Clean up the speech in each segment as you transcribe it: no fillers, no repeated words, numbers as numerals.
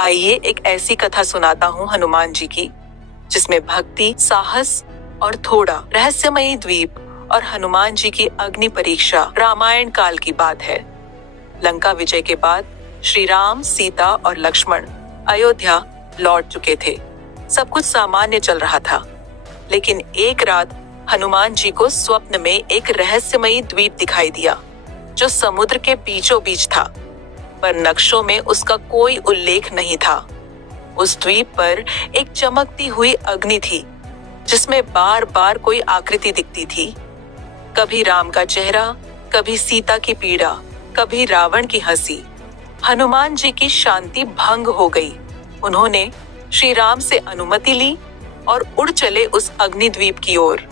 आइए एक ऐसी कथा सुनाता हूँ हनुमान जी की, जिसमें भक्ति, साहस और थोड़ा रहस्यमयी द्वीप और हनुमान जी की अग्नि परीक्षा रामायण काल की बात है। लंका विजय के बाद श्री राम, सीता और लक्ष्मण अयोध्या लौट चुके थे। सब कुछ सामान्य चल रहा था, लेकिन एक रात हनुमान जी को स्वप्न में एक रहस्यमयी द्वीप दिखाई दिया, जो समुद्र के बीचों बीच था, पर नक्शों में उसका कोई उल्लेख नहीं था। उस द्वीप पर एक चमकती हुई अग्नि थी, जिसमें बार बार कोई आकृति दिखती थी। कभी राम का चेहरा, कभी सीता की पीड़ा, कभी रावण की हंसी। हनुमान जी की शांति भंग हो गई। उन्होंने श्री राम से अनुमति ली और उड़ चले उस अग्निद्वीप की ओर।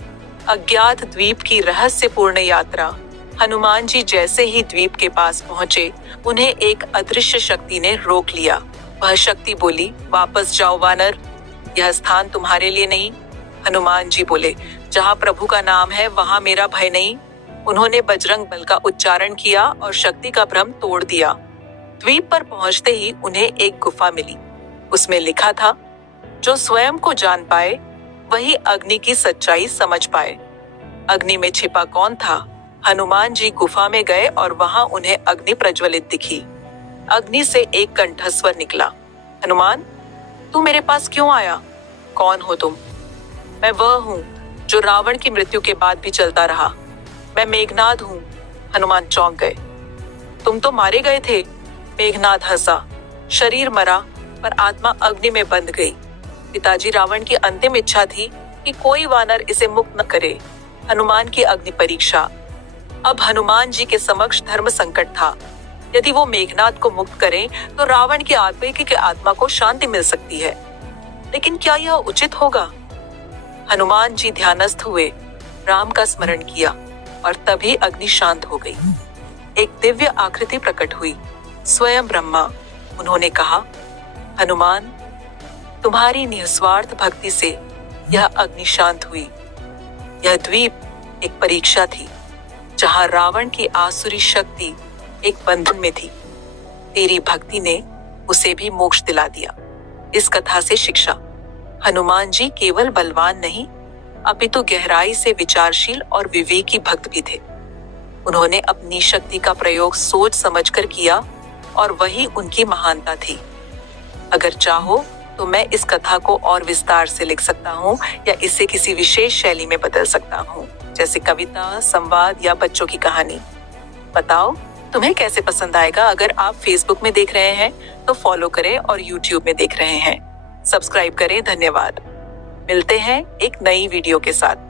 अज्ञात द्वीप की रहस्यपूर्ण यात्रा। हनुमान जी जैसे ही द्वीप के पास पहुंचे, उन्हें एक अदृश्य शक्ति ने रोक लिया। वह शक्ति बोली, वापस जाओ वानर, यह स्थान तुम्हारे लिए नहीं। हनुमान जी बोले, जहाँ प्रभु का नाम है वहाँ मेरा भय नहीं। उन्होंने बजरंग बल का उच्चारण किया और शक्ति का भ्रम तोड़ दिया। द्वीप पर पहुंचते ही उन्हें एक गुफा मिली। उसमें लिखा था, जो स्वयं को जान पाए वही अग्नि की सच्चाई समझ पाए। अग्नि में छिपा कौन था? हनुमान जी गुफा में गए और वहां उन्हें अग्नि प्रज्वलित दिखी। अग्नि से एक कंठस्वर निकला, हनुमान, तू मेरे पास क्यों आया? कौन हो तुम? मैं वह हूँ जो रावण की मृत्यु के बाद भी चलता रहा। मैं मेघनाद हूँ। हनुमान चौंक गए। तुम तो मारे गए थे। मेघनाद हंसा, शरीर मरा पर आत्मा अग्नि में बंध गई। पिताजी रावण की अंतिम इच्छा थी कि कोई वानर इसे मुक्त न करे। हनुमान की अग्नि परीक्षा। अब हनुमान जी के समक्ष धर्म संकट था। यदि वो मेघनाद को मुक्त करें तो रावण की आत्मा को शांति मिल सकती है, लेकिन क्या यह उचित होगा? हनुमान जी ध्यानस्थ हुए, राम का स्मरण किया और तभी अग्नि शांत हो गई। एक दिव्य आकृति प्रकट हुई, स्वयं ब्रह्मा। उन्होंने कहा, हनुमान, तुम्हारी निस्वार्थ भक्ति से यह अग्नि शांत हुई। यह द्वीप एक परीक्षा थी, जहां रावण की आसुरी शक्ति एक बंधन में थी। तेरी भक्ति ने उसे भी मोक्ष दिला दिया। इस कथा से शिक्षा, हनुमान जी केवल बलवान नहीं, अपितु गहराई से विचारशील और विवेकी भक्त भी थे। उन्होंने अपनी शक्ति का प्रयोग सोच समझकर किया और वही उनकी महानता थी। अगर चाहो तो मैं इस कथा को और विस्तार से लिख सकता हूँ या इसे किसी विशेष शैली में बदल सकता हूँ, जैसे कविता, संवाद या बच्चों की कहानी। बताओ तुम्हें कैसे पसंद आएगा। अगर आप फेसबुक में देख रहे हैं तो फॉलो करें और यूट्यूब में देख रहे हैं सब्सक्राइब करें। धन्यवाद। मिलते हैं एक नई वीडियो के साथ।